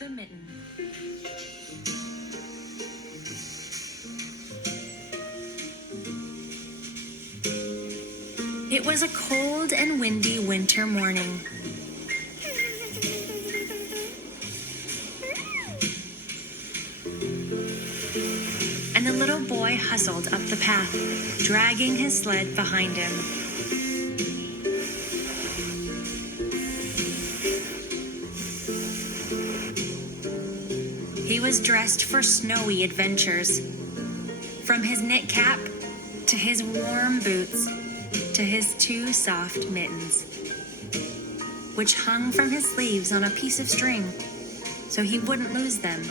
The Mitten. It was a cold and windy winter morning. And the little boy hustled up the path, dragging his sled behind him. He was dressed for snowy adventures. From his knit cap, to his warm boots, to his 2 soft mittens, which hung from his sleeves on a piece of string, so he wouldn't lose them.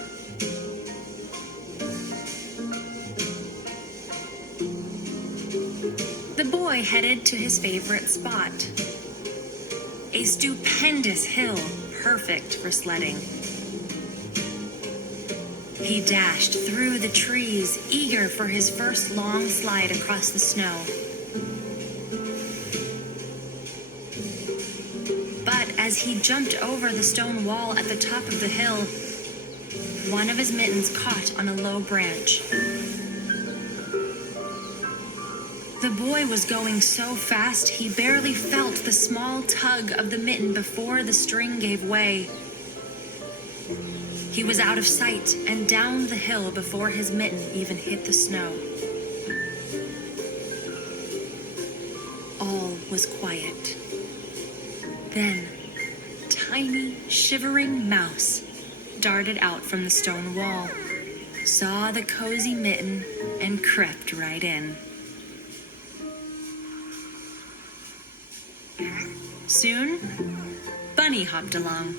The boy headed to his favorite spot, a stupendous hill perfect for sledding. He dashed through the trees, eager for his first long slide across the snow. But as he jumped over the stone wall at the top of the hill, one of his mittens caught on a low branch. The boy was going so fast he barely felt the small tug of the mitten before the string gave way. He was out of sight and down the hill before his mitten even hit the snow. All was quiet. Then, a tiny, shivering mouse darted out from the stone wall, saw the cozy mitten, and crept right in. Soon, Bunny hopped along.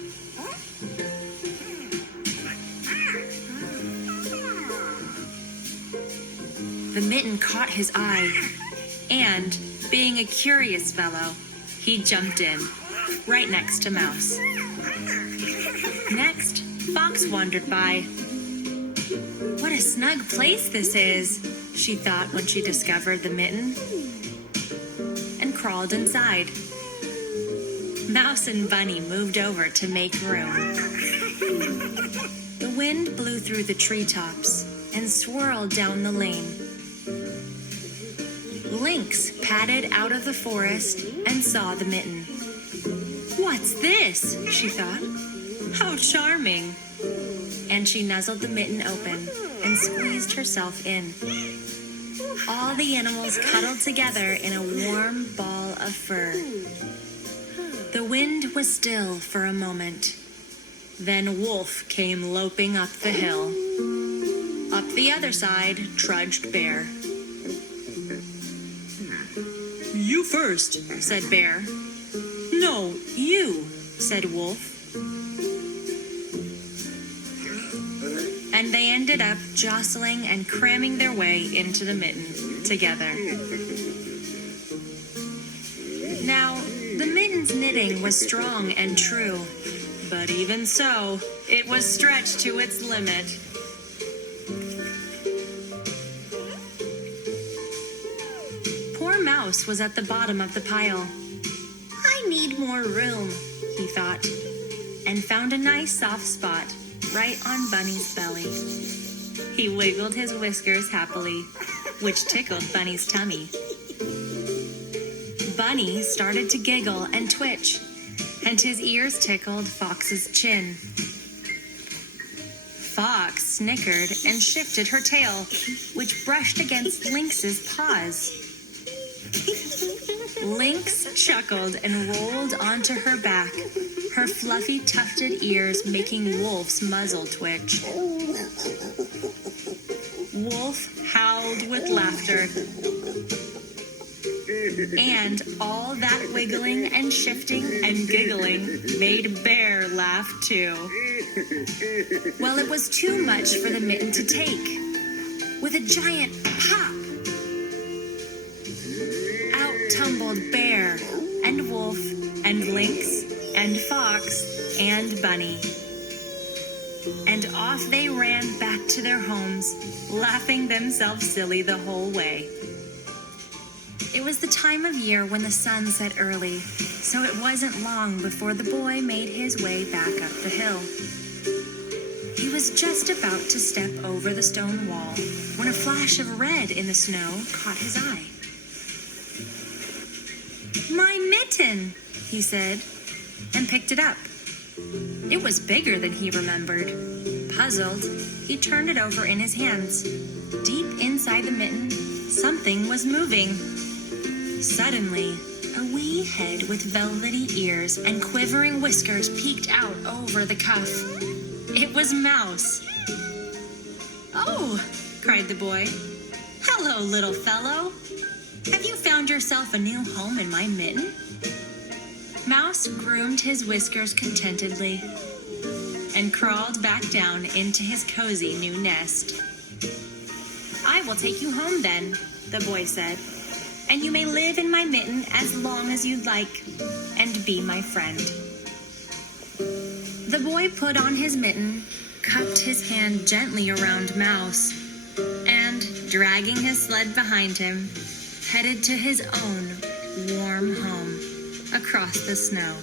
The mitten caught his eye, and, being a curious fellow, he jumped in, right next to Mouse. Next, Fox wandered by. What a snug place this is, she thought when she discovered the mitten, and crawled inside. Mouse and Bunny moved over to make room. The wind blew through the treetops and swirled down the lane. Lynx padded out of the forest and saw the mitten. What's this? She thought. How charming. And she nuzzled the mitten open and squeezed herself in. All the animals cuddled together in a warm ball of fur. The wind was still for a moment. Then Wolf came loping up the hill. Up the other side trudged Bear. You first, said Bear. No, you, said Wolf. And they ended up jostling and cramming their way into the mitten together. Now, the mitten's knitting was strong and true, but even so, it was stretched to its limit. Poor Mouse was at the bottom of the pile. I need more room, he thought, and found a nice soft spot right on Bunny's belly. He wiggled his whiskers happily, which tickled Bunny's tummy. Bunny started to giggle and twitch, and his ears tickled Fox's chin. Fox snickered and shifted her tail, which brushed against Lynx's paws. Lynx chuckled and rolled onto her back, her fluffy tufted ears making Wolf's muzzle twitch. Wolf howled with laughter. And all that wiggling and shifting and giggling made Bear laugh too. Well, it was too much for the mitten to take. With a giant pop, out tumbled Bear and Wolf and Lynx and Fox and Bunny. And off they ran back to their homes, laughing themselves silly the whole way. It was the time of year when the sun set early, so it wasn't long before the boy made his way back up the hill. was just about to step over the stone wall when a flash of red in the snow caught his eye. "My mitten," he said, and picked it up. It was bigger than he remembered. Puzzled, he turned it over in his hands. Deep inside the mitten, something was moving. Suddenly, a wee head with velvety ears and quivering whiskers peeked out over the cuff. It was Mouse. "Oh," cried the boy. "Hello, little fellow. Have you found yourself a new home in my mitten?" Mouse groomed his whiskers contentedly and crawled back down into his cozy new nest. "I will take you home then," the boy said, "and you may live in my mitten as long as you'd like and be my friend." The boy put on his mitten, cupped his hand gently around Mouse, and, dragging his sled behind him, headed to his own warm home across the snow.